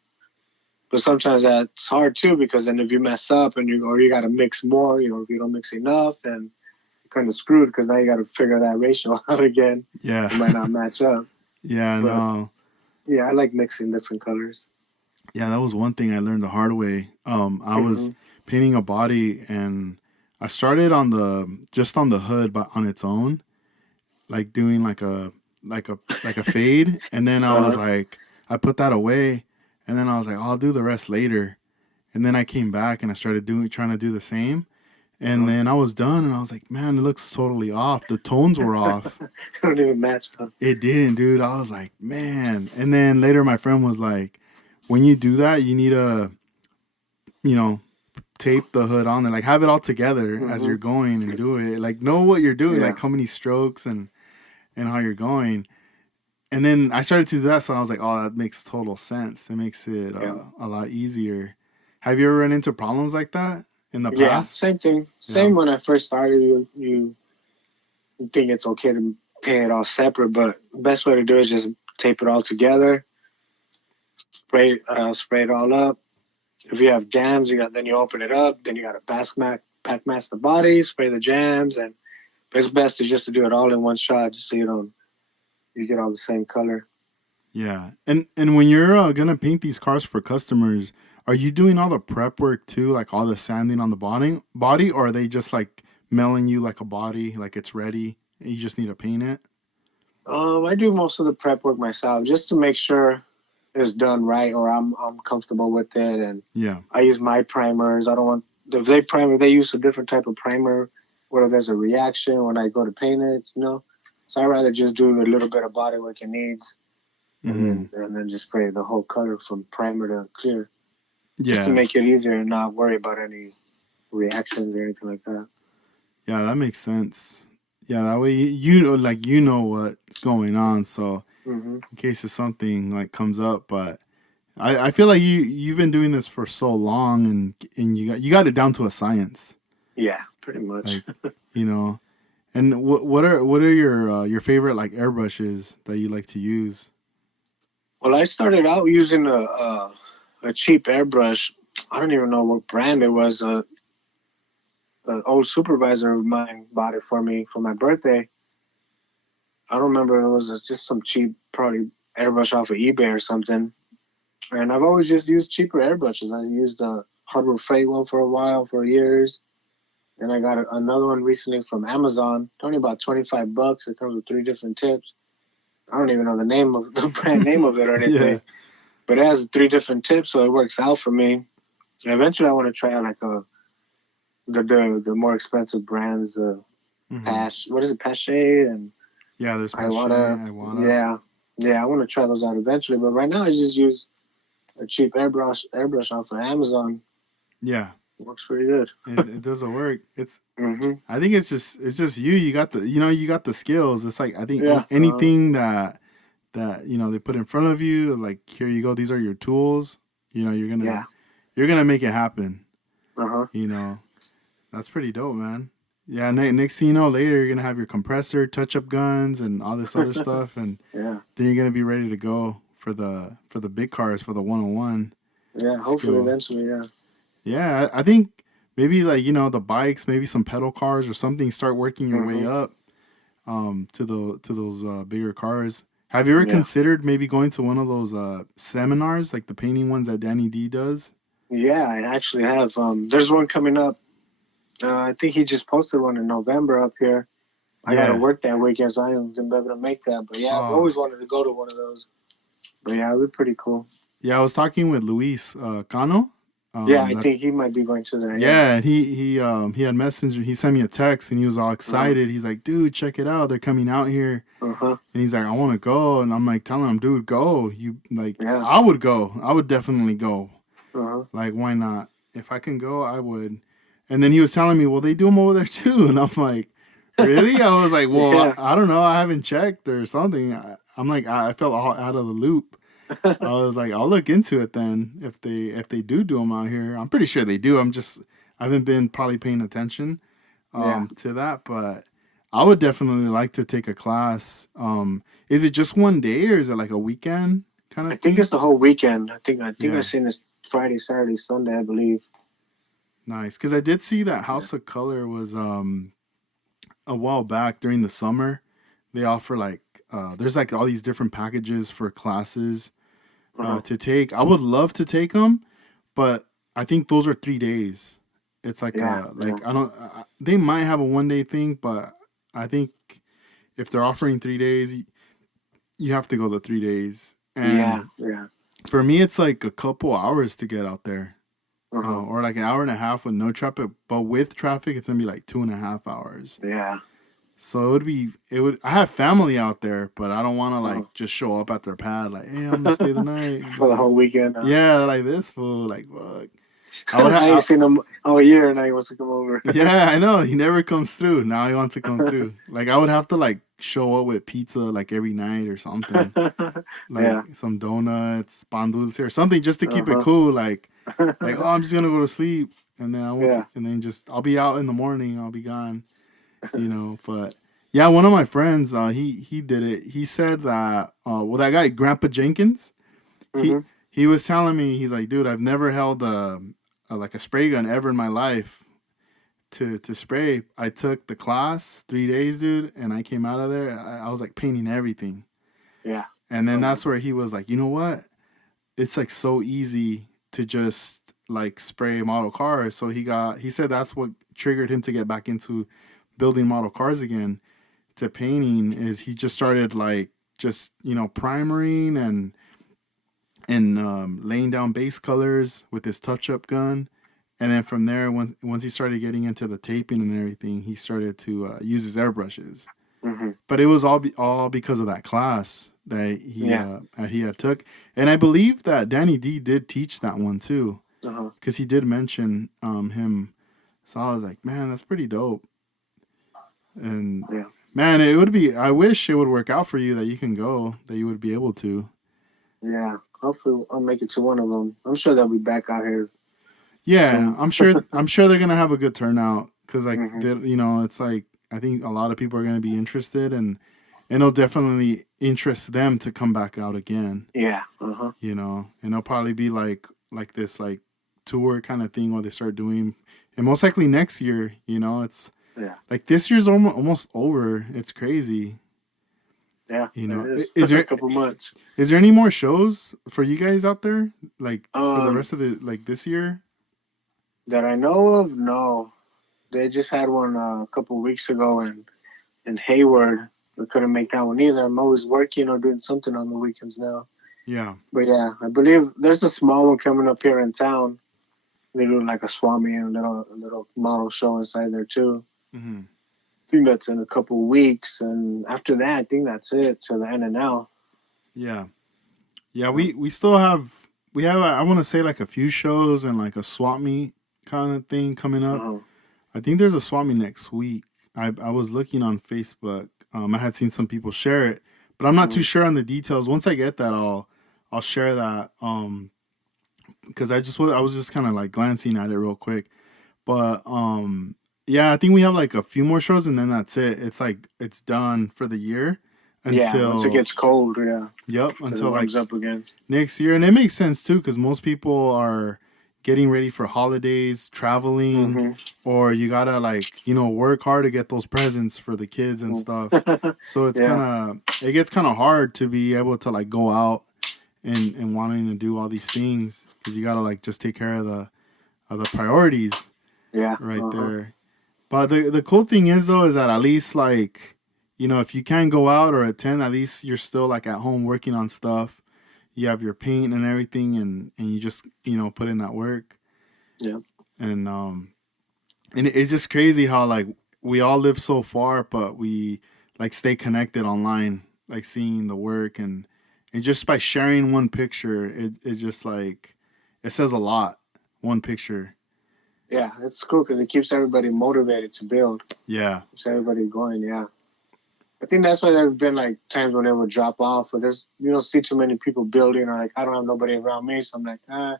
But sometimes that's hard too, because then if you mess up and you got to mix more, if you don't mix enough, then you're kind of screwed, because now you got to figure that ratio out again. Yeah, It might not match up. yeah, But no, yeah, I like mixing different colors. yeah. That was one thing I learned the hard way. I was Hmm. painting a body, and I started on the hood, but on its own, like doing like a fade, and then I was Uh-huh. like, I put that away, and then I was like, I'll do the rest later. And then I came back and I started trying to do the same. And Uh-huh. then I was done and I was like, man, it looks totally off. The tones were off. Don't even match, huh? It didn't, dude. I was like, man. And then later my friend was like, when you do that, you need to, you know, tape the hood on there, like have it all together as Hmm. you're going and do it. Like know what you're doing, Yeah. like how many strokes and how you're going. And then I started to do that, so I was like, oh, that makes total sense. It makes it Yeah. a lot easier. Have you ever run into problems like that in the Yeah. past? Same thing. Yeah. Same when I first started. You think it's okay to paint it all separate, but the best way to do it is just tape it all together, spray it all up. If you have jams, then you open it up. Then you got to back mask the body, spray the jams, and but it's best to do it all in one shot, just so you get all the same color. Yeah. And when you're gonna paint these cars for customers, are you doing all the prep work too, like all the sanding on the body, or are they just like mailing you like a body, like it's ready and you just need to paint it? I do most of the prep work myself, just to make sure it's done right, or I'm comfortable with it, and Yeah. I use my primers. I don't want if they primer, they use a different type of primer, whether there's a reaction when I go to paint it. So I rather just do a little bit of body work it needs, and Mm-hmm. then just spray the whole color from primer to clear, just to Yeah. make it easier and not worry about any reactions or anything like that. Yeah, that makes sense. Yeah, that way you know, like you know what's going on, so Hmm. in case if something like comes up. But I feel like you've been doing this for so long, and you got it down to a science. Yeah, pretty much. Like, you know. And what are your favorite like airbrushes that you like to use? Well, I started out using a cheap airbrush. I don't even know what brand it was. An old supervisor of mine bought it for me for my birthday. I don't remember. It was just some cheap, probably airbrush off of eBay or something. And I've always just used cheaper airbrushes. I used a Harbor Freight one for a while, for years. And I got another one recently from Amazon. Only about $25. It comes with 3 different tips. I don't even know the name of the brand name of it or Yeah. anything, but it has 3 different tips, so it works out for me. And eventually, I want to try like the more expensive brands, Hmm. What is it, Pache and Yeah, there's Pache, Iwata. Iwata. Yeah, yeah, I want to try those out eventually. But right now, I just use a cheap airbrush off of Amazon. Yeah, It works pretty good. it doesn't work. It's Mhm. I think it's just you. You got the you got the skills. It's like I think Yeah. anything that they put in front of you, like here you go. These are your tools. You're Yeah. gonna make it happen. Uh huh. You know, that's pretty dope, man. Yeah, next thing you know, later you're gonna have your compressor, touch-up guns, and all this other stuff, and Yeah. then you're gonna be ready to go for the big cars for the 101 Yeah. Hopefully, skill. eventually. Yeah. Yeah, I think maybe like the bikes, maybe some pedal cars or something. Start working your way Mhm. up to those bigger cars. Have you ever Yeah. considered maybe going to one of those seminars like the painting ones that Danny D does? Yeah. I actually have. There's one coming up. I think he just posted one in November up here. I got to Yeah. work that weekend, so I ain't gonna be able to make that. But yeah, I've Oh, always wanted to go to one of those. But yeah, it'd be pretty cool. yeah. I was talking with Luis Cano. Yeah, I That's think he might be going to there. Yeah. Yeah, and he had messenger. He sent me a text and he was all Uh excited. He's like, "Dude, check it out. They're coming out here." huh. And he's like, "I want to go." And I'm like telling him, "Dude, go. You like Yeah. I would go. I would definitely go. Uh huh. Like why not? If I can go, I would." And then he was telling me, "Well, they do them over there too." And I'm like, "Really?" I was like, "Well, Yeah. I don't know. I haven't checked or something." I'm like, I felt all out of the loop. I was like, I'll look into it then if they do them out here. I'm pretty sure they do. I haven't been probably paying attention Yeah. to that, but I would definitely like to take a class. Is it just one day or is it like a weekend kind I of think thing? it's the whole weekend. I think I Yeah, seen this Friday, Saturday, Sunday, I believe. nice. Because I did see that Yeah. House of Color was a while back during the summer. They offer like there's like all these different packages for classes Uh huh. to take. I would love to take them, but I think those are 3 days. It's like Yeah. Yeah. I don't. They might have a 1 day thing, but I think if they're offering 3 days, you have to go the 3 days. Yeah. And Yeah. for me, it's like a couple hours to get out there, Uh huh. or like an hour and a half with no traffic. But with traffic, it's gonna be like 2.5 hours. Yeah. So it would. I have family out there, but I don't want to Uh huh. like just show up at their pad like, hey, I'm gonna stay the night. And For they're the like, whole weekend. yeah, like this fool, like fuck. I would I have. ain't seen him all year, and now he wants to come over. Yeah, I know. He never comes through. Now he wants to come through. Like I would have to like show up with pizza like every night or something. Like Yeah. some donuts, pan dulce or something just to keep it Uh cool. Like huh. oh, I'm just gonna go to sleep and then Yeah. and then just I'll be out in the morning. I'll be gone. But yeah, one of my friends, he did it. He said that well, that guy Grandpa Jenkins, he Mhm. he was telling me he's like, dude, I've never held like a spray gun ever in my life to spray. I took the class 3 days, dude, and I came out of there. I was like painting everything, Yeah. and then Uh-huh. that's where he was like, you know what? It's like so easy to just like spray model cars. So he said that's what triggered him to get back into building model cars again to painting is he just started like just primering and laying down base colors with his touch up gun, and then from there once he started getting into the taping and everything, he started to use his airbrushes. Mhm. But it was all because of that class Yeah. that he had took, and I believe that Danny D did teach that one too, Uh huh. because he did mention him. So I was like, man, that's pretty dope. And Yeah. man, it would be. I wish it would work out for you that you can go, that you would be able to. Yeah. Hopefully, I'll make it to one of them. I'm sure they'll be back out here Yeah, soon. I'm sure. I'm sure they're gonna have a good turnout because like Mhm. it's like I think a lot of people are gonna be interested and it'll definitely interest them to come back out again. Yeah. Uh huh. And it'll probably be like this like tour kind of thing what they start doing, and most likely next year. It's Yeah. like this year's almost over. It's crazy. Yeah. It is. Is A there couple months. is there any more shows for you guys out there like for the Um, rest of the like this year? that I know of, no. They just had one a couple weeks ago in Hayward. We couldn't make that one either. I'm always working or doing something on the weekends now. Yeah. But yeah, I believe there's a small one coming up here in town. They're doing like a Swami and a little model show inside there too. Hmm. I think that's in a couple weeks, and after that, I think that's it to the end of now. Yeah. Yeah. We still have I want to say like a few shows and like a swap meet kind of thing coming up. Uh-huh. I think there's a swap meet next week. I was looking on Facebook. I had seen some people share it, but I'm not too sure on the details. Once I get that, I'll share that. Because I was just kind of like glancing at it real quick, but yeah, I think we have like a few more shows and then that's it. It's like it's done for the year Yeah, once it until gets cold, yeah, yep so it until like warms up again. next year, and it makes sense too because most people are getting ready for holidays, traveling, Hmm. or you gotta like work hard to get those presents for the kids and stuff. So Yeah, it gets kind of hard to be able to like go out and wanting to do all these things because you gotta like just take care of the priorities yeah, right uh-huh. there. But the cool thing is though is that at least like if you can't go out or attend, at least you're still like at home working on stuff. You have your paint and everything, and you just put in that work. Yeah, And it's just crazy how like we all live so far, but we like stay connected online, like seeing the work and just by sharing one picture, it just like it says a lot. One picture. yeah. It's cool because it keeps everybody motivated to build. Yeah. Keeps everybody going. Yeah, I think that's why there's been like times when they would drop off, or there's you don't see too many people building, or like I don't have nobody around me, so I'm like, I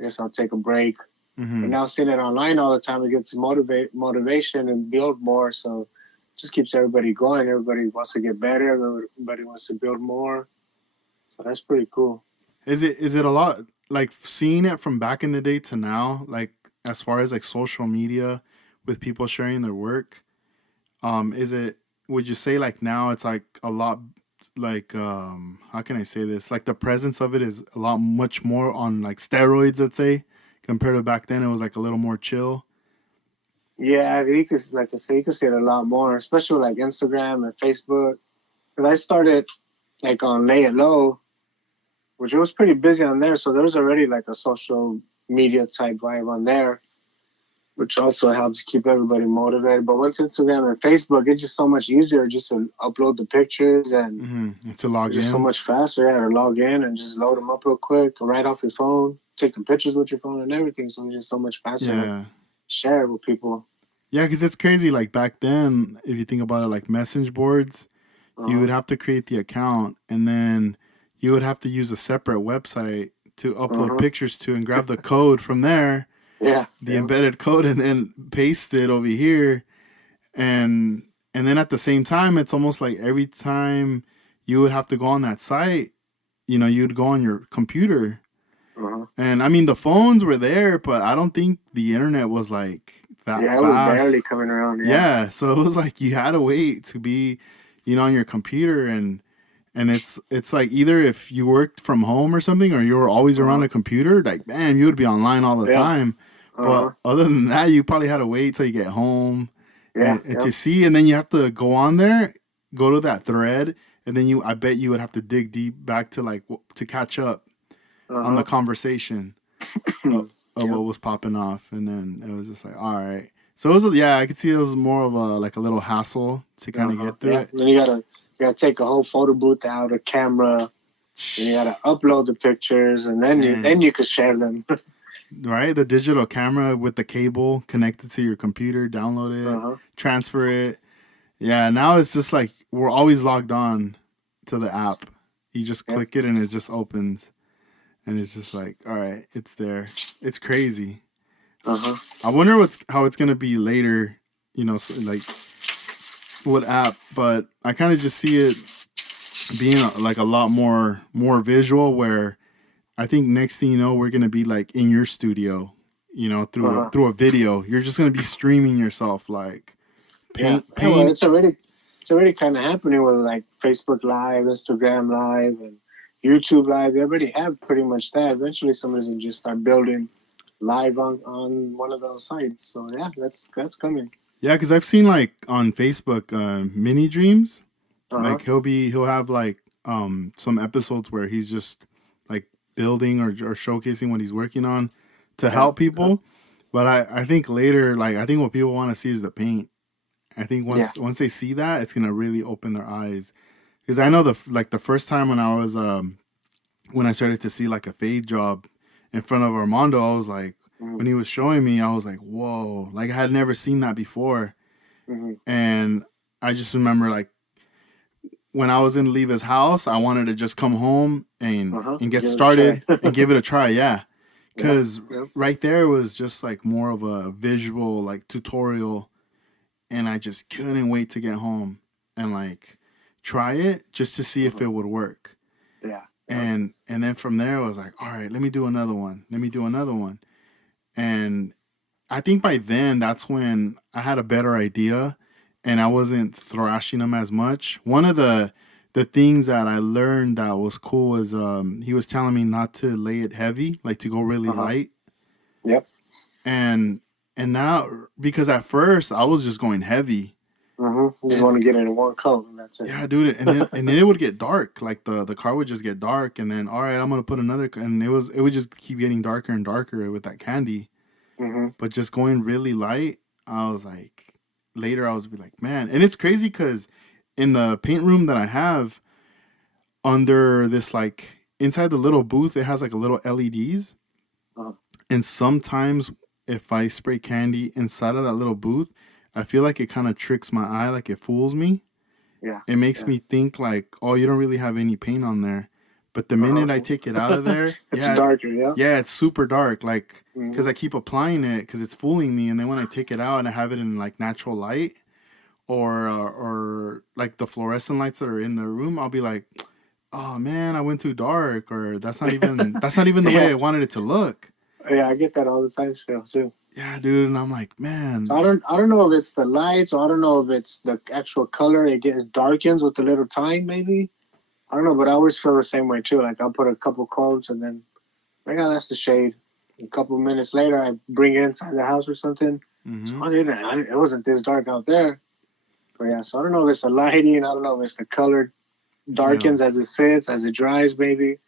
guess I'll take a break. But Hmm. now seeing it online all the time, it gets motivation and build more. So it just keeps everybody going. Everybody wants to get better. Everybody wants to build more. So that's pretty cool. Is it a lot like seeing it from back in the day to now, like as far as like social media with people sharing their work? Is it would you say like now it's like a lot like how can I say this? Like the presence of it is a lot much more on like steroids, let's say, compared to back then it was like a little more chill. Yeah, you could, like I say, you could see it a lot more, especially with like Instagram and Facebook. Because I started like on Lay It Low, which was pretty busy on there. So there was already like a social media type vibe on there, which also helps keep everybody motivated. But once Instagram and Facebook, it's just so much easier just to upload the pictures, and Mm-hmm. To log it's just so in. much faster. Yeah, to log in and just load them up real quick, right off your phone, take the pictures with your phone and everything. So it's just so much faster to Yeah. share it with people. Yeah, because it's crazy. Like back then, if you think about it, like message boards, you Uh would have to create the account and then you would have to use a separate website to huh. Uh upload huh. pictures to and grab the code from there, Yeah. the Yeah. embedded code, and then paste it over here. And and then at the same time, it's almost like every time you would have to go on that site, you'd go on your computer. Uh huh. And I mean, the phones were there, but I don't think the internet was like that Yeah, it was fast. barely coming around. Yeah. Yeah, so it was like you had to wait to be, on your computer, and it's like either if you worked from home or something, or you were always Uh around huh. a computer, like man, you would be online all the Yeah. time. Uh huh. But other than that, you probably had to wait till you get home Yeah. and to Yep. see, and then you have to go on there, go to that thread, and then I bet you would have to dig deep back to like to catch up Uh on the huh. conversation of Yep. what was popping off, and then it was just like, all right. So it was, yeah, I could see it was more of a like a little hassle to kind Uh of huh. get through Yeah. it. And then you gotta take a whole photo booth out, a camera, and you gotta upload the pictures, and then Dang, you could share them. right? The digital camera with the cable connected to your computer, download it, Uh huh. transfer it. Yeah, now it's just like we're always logged on to the app. You just Yep. click it and it just opens, and it's just like, all right, it's there. It's crazy. Uh huh. I wonder how it's gonna be later. So like what app, but I kind of just see it being like a lot more visual where I think next thing you know, we're gonna be like in your studio, through a video. You're just gonna be streaming yourself, like Yeah. paint, Yeah. Well, paint. it's already kind of happening with like Facebook Live, Instagram Live, and YouTube Live. They already have pretty much that. Eventually, somebody's gonna just start building live on one of those sites. So yeah, that's coming. Yeah, because I've seen like on Facebook, mini dreams. Uh huh. Like he'll have like some episodes where he's just like building or showcasing what he's working on to Yeah. help people. But I think later, like I think what people want to see is the paint. I think Yeah. once they see that, it's gonna really open their eyes. Because I know the first time when I was when I started to see like a fade job in front of Armando, I was like, Mm-hmm. when he was showing me, I was like, whoa, like I had never seen that before. Mm-hmm. And I just remember like when I was gonna leave his house, I wanted to just come home Uh huh. and get Give it a try. started and give it a try. Yeah, Yeah. because Yeah. right there was just like more of a visual like tutorial, and I just couldn't wait to get home and like try it just to see if Uh-huh. it would work. Yeah. Yeah. And then from there, I was like, all right, let me do another one. Let me do another one. And I think by then that's when I had a better idea and I wasn't thrashing them as much. One of the things that I learned that was cool was he was telling me not to lay it heavy, like to go really Uh huh. light. Yep. And now because at first I was just going heavy. Mm-hmm. Just And want to get it in one coat, and that's it. yeah, dude, and then it would get dark. Like the car would just get dark and then all right, I'm going to put another and it would just keep getting darker and darker with that candy. Mm-hmm. But just going really light, I was like, later I was be like, man, and it's crazy because in the paint room that I have under this like inside the little booth, it has like a little LEDs, Uh-huh. and sometimes if I spray candy inside of that little booth, I feel like it kind of tricks my eye, like it fools me. Yeah. It makes Yeah. me think like, oh, you don't really have any paint on there. But the minute I take it out of there, It's yeah, darker. Yeah. yeah, it's super dark. Like, because Mm-hmm. I keep applying it because it's fooling me. And then when I take it out and I have it in like natural light or like the fluorescent lights that are in the room, I'll be like, oh man, I went too dark, or that's not even the way Yeah. I wanted it to look. Yeah. I get that all the time still too. Yeah, dude. And I'm like, So man, I don't know if it's the lights or I don't know if it's the actual color. It gets darkens with a little time, maybe. I don't know, but I always feel the same way too. Like I'll put a couple coats and then, like, oh, that's the shade. A couple minutes later, I bring it inside the house or something. So mm-hmm. it wasn't this dark out there. But yeah, so I don't know if it's the lighting. I don't know if it's the color Yeah. darkens as it sits, as it dries, maybe.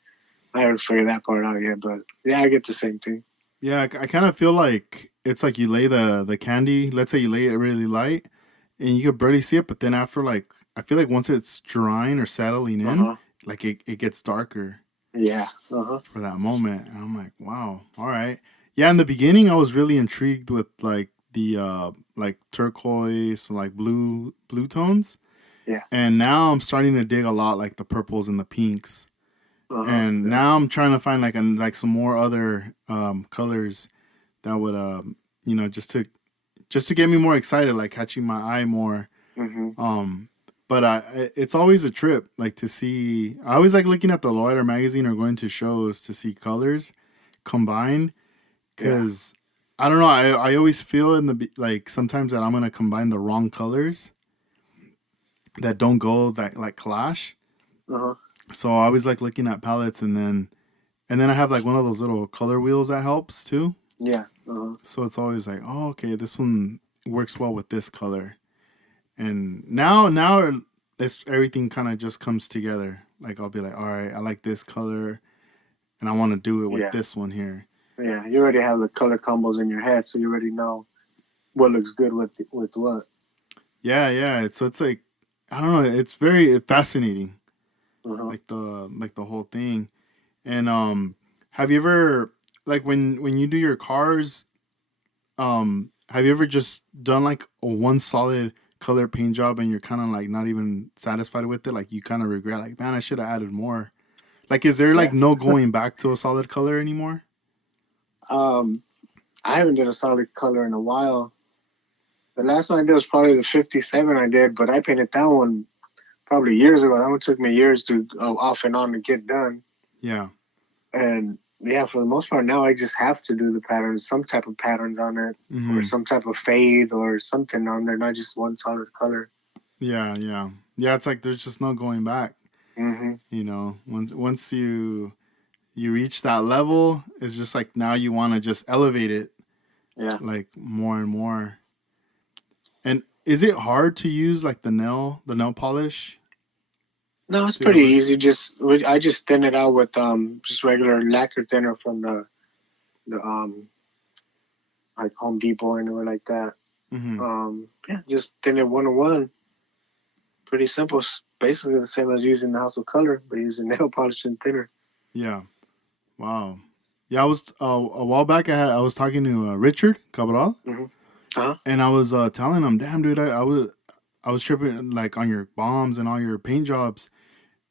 I haven't figured that part out yet, but yeah, I get the same thing. Yeah, I kind of feel like it's like you lay the candy. Let's say you lay it really light, and you could barely see it. But then after like, I feel like once it's drying or settling Uh in, huh. like it gets darker Yeah. Uh huh. for that moment. And I'm like, wow, all right. Yeah, in the beginning, I was really intrigued with like the like turquoise, like blue tones, Yeah. and now I'm starting to dig a lot like the purples and the pinks. Uh huh. And Yeah. now I'm trying to find like some more other colors that would just to get me more excited, like catching my eye more. Mm-hmm. um but it's always a trip like to see. I always like looking at the Loiter magazine or going to shows to see colors combined, Yeah. because I don't know, I always feel like sometimes that I'm gonna combine the wrong colors that don't go that like clash. Uh huh. So I always like looking at palettes, and then I have like one of those little color wheels that helps too. Yeah. Uh huh. So it's always like, oh, okay, this one works well with this color. And now it's everything kind of just comes together. Like I'll be like, all right, I like this color, and I want to do it with Yeah. this one here. Yeah. You already have the color combos in your head, so you already know what looks good with what. Yeah, yeah. So it's like, I don't know. It's very fascinating, Uh huh. like the whole thing. And have you ever like when you do your cars, have you ever just done like a one solid color paint job and you're kind of like not even satisfied with it? Like you kind of regret, like, man, I should have added more. Like, is there like Yeah. no going back to a solid color anymore? Um, I haven't done a solid color in a while. The last one I did was probably the 57 I did, but I painted that one probably years ago. That one took me years to off and on to get done. Yeah. And yeah, for the most part now I just have to do the patterns, some type of patterns on it, or Mm-hmm. some type of fade or something on there, not just one solid color. Yeah, yeah, yeah. It's like there's just no going back. Hmm. Once you reach that level, it's just like now you want to just elevate it Yeah. like more and more. And is it hard to use like the nail polish No, it's to pretty airbrush? easy. I just thin it out with just regular lacquer thinner from the like Home Depot or anywhere like that. Mm-hmm. Yeah, just thin it 1-to-1. Pretty simple. Basically the same as using the House of Color, but using nail polish and thinner. Yeah. Wow. Yeah, I was a while back. I was talking to Richard Cabral, Hmm. Uh-huh. and I was telling him, "Damn, dude, I was tripping like on your bombs and all your paint jobs.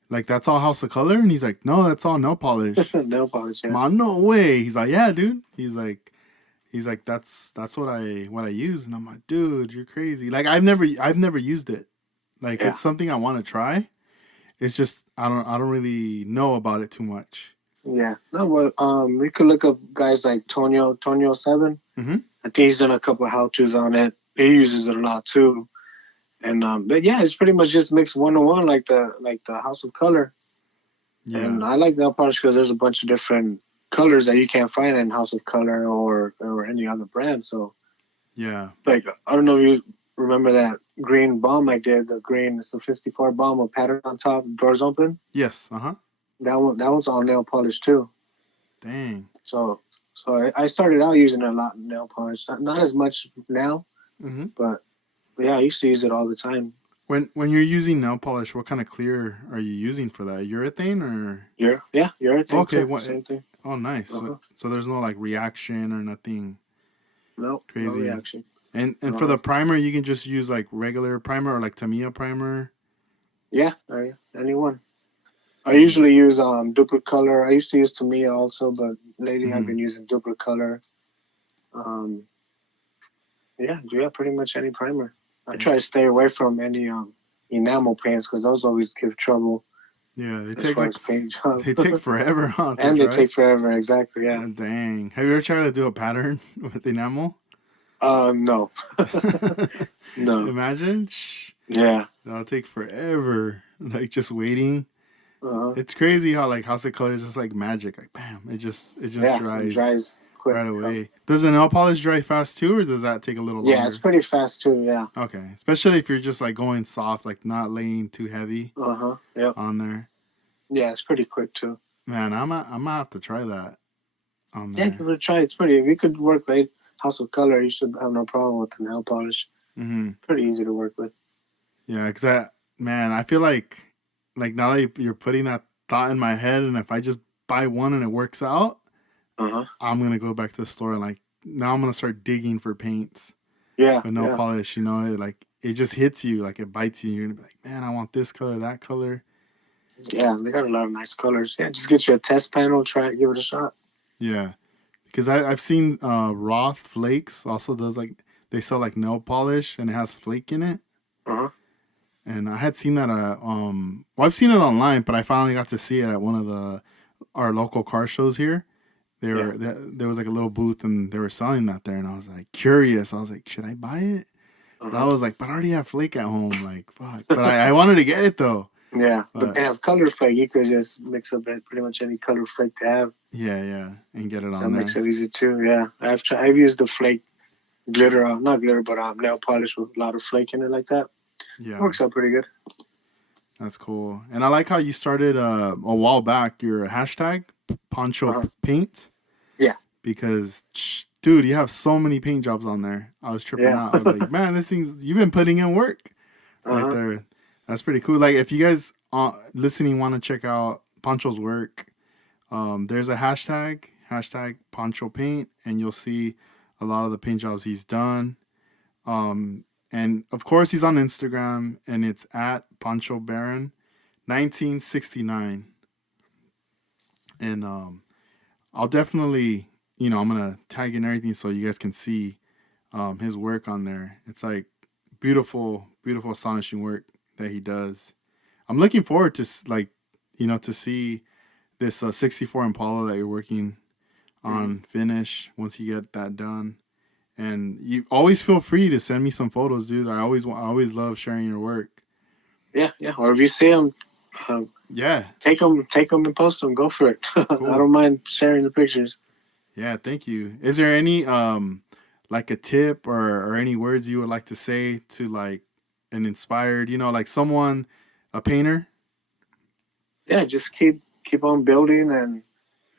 Like that's all House of Color." And he's like, "No, that's all nail polish." Nail polish, I'm yeah. like, "No way." He's like, "Yeah, dude." He's like, that's what I use." And I'm like, "Dude, you're crazy." Like I've never used it. Like Yeah. it's something I want to try. It's just I don't really know about it too much. Yeah. No, well, we could look up guys like Tonio7. Mm-hmm. I think he's done a couple of how-tos on it. He uses it a lot too. And but yeah, it's pretty much just mixed 1-to-1 like the House of Color. Yeah. And I like nail polish because there's a bunch of different colors that you can't find in House of Color or any other brand. So Yeah. like I don't know if you remember that green bomb I did. The green, it's the 54 bomb with pattern on top, doors open. Yes. Uh-huh. That one's all nail polish too. Dang. So I started out using a lot of nail polish, not as much now, Mm-hmm. but yeah, I used to use it all the time. When you're using nail polish, what kind of clear are you using for that? Urethane or You're a thing okay, too. what Same thing. oh nice. Uh huh. So there's no like reaction or nothing No, no crazy. reaction. And Uh for huh. the primer you can just use like regular primer or like Tamiya primer. Yeah, anyone. I Mm-hmm. usually use duplicate color. I used to use Tamiya also, but lately I've Mm-hmm. been using duplicate color. Um, yeah, pretty much any primer. I try to stay away from any enamel paints because those always give trouble Yeah, as far as paint job, they take forever, huh, to and they dry. take forever. Exactly. Yeah. Dang. Have you ever tried to do a pattern with enamel? No, no. Imagine. Yeah. That'll take forever. Like just waiting. Uh-huh. It's crazy how like House of Colors is like magic. Like bam, it just Yeah. It dries dries quick. right away. Does the nail polish dry fast too, or does that take a little Yeah, it's longer? pretty fast too. Yeah. Okay, especially if you're just like going soft, like not laying too heavy Uh huh. Yep. on there. Yeah, it's pretty quick too. Man, I'm gonna have to try that on Yeah, there. give it a try. It's pretty. If you could work late House of Color, you should have no problem with the nail polish. Hmm. Pretty easy to work with. Yeah, cause man, I feel like now that you're putting that thought in my head, and if I just buy one and it works out, Uh huh. I'm gonna go back to the store and like now I'm gonna start digging for paints Yeah. with nail Yeah. polish. It just hits you, like it bites you. And you're gonna be like, man, I want this color, that color. Yeah. They got a lot of nice colors. Yeah, just get you a test panel. Try it. Give it a shot. Yeah, because I've seen Roth Flakes also does like they sell like nail polish and it has flake in it. Uh huh. And I had seen that well, I've seen it online, but I finally got to see it at one of our local car shows here. Yeah. There was like a little booth and they were selling that there, and I was like curious. I was like, should I buy it? Uh But I was like, but I already have flake at home. Like, fuck. But I wanted to get it though. Yeah, but But they have color flake. You could just mix up pretty much any color flake to have. yeah, yeah, and get it That on makes there. it easy too. Yeah, I've used the flake glitter, not glitter, but nail polish with a lot of flake in it like that. Yeah, Works out pretty good. that's cool. And I like how you started a while back your hashtag Pancho Uh-huh. Paint Yeah, because dude, you have so many paint jobs on there. I was tripping yeah. out. I was like, man, this thing's you've been putting in work right Uh-huh. there. That's pretty cool. Like if you guys listening want to check out Pancho's work, there's a hashtag Pancho Paint, and you'll see a lot of the paint jobs he's done. Um, and of course he's on Instagram, and it's at Pancho Barron 1969. And I'll definitely, I'm gonna tag in everything so you guys can see his work on there. It's like beautiful, beautiful, astonishing work that he does. I'm looking forward to to see this 64 Impala that you're working on finish once you get that done. And you always feel free to send me some photos, dude. I always love sharing your work. Yeah. Or if you see them, Yeah. take them and post them. Go for it. Cool. I don't mind sharing the pictures. Yeah, thank you. Is there any like a tip or any words you would like to say to like an inspired, like someone, a painter? Yeah, just keep on building and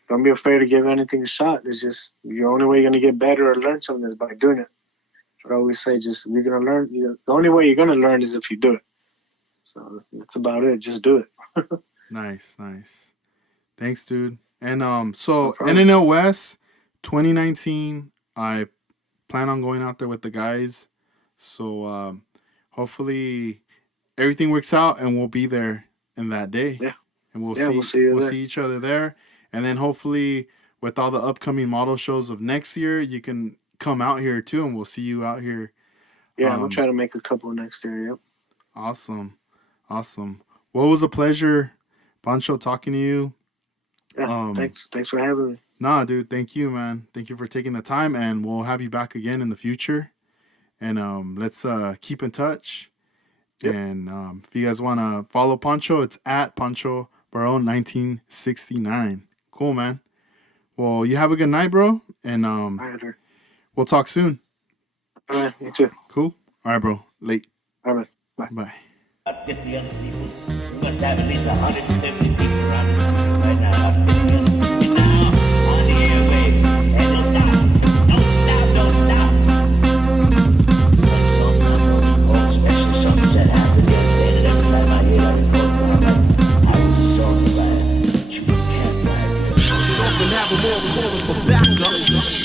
don't be afraid to give anything a shot. It's just the only way you're gonna get better or learn something is by doing it. I always say, just you're gonna learn. The only way you're gonna learn is if you do it. So that's about it. Just do it. Nice. Thanks, dude. And so No problem. NNL West 2019, I plan on going out there with the guys. So hopefully everything works out and we'll be there in that day. Yeah. And we'll We'll see each other there. And then hopefully with all the upcoming model shows of next year, you can come out here too and we'll see you out here. Yeah, I'm gonna try to make a couple next year. Yep. Awesome. Well, it was a pleasure, Pancho, talking to you. Yeah. Thanks for having me. Nah, dude, thank you, man. Thank you for taking the time, and we'll have you back again in the future. And let's keep in touch. Yep. And if you guys want to follow Pancho, it's at Pancho Barron 1969. Cool, man. Well, you have a good night, bro. And All right, sir. we'll talk soon. All right, you too. Cool. All right, bro. Late. All right, bye. Bye. 50 other people. We must have at least 170 people around this country right now. About 50 other people now on the airwaves. And don't stop. Don't stop. But some whole special songs that have to be updated every time I hear that report. I was so glad. You can't buy it. Off and have them all calling for backup.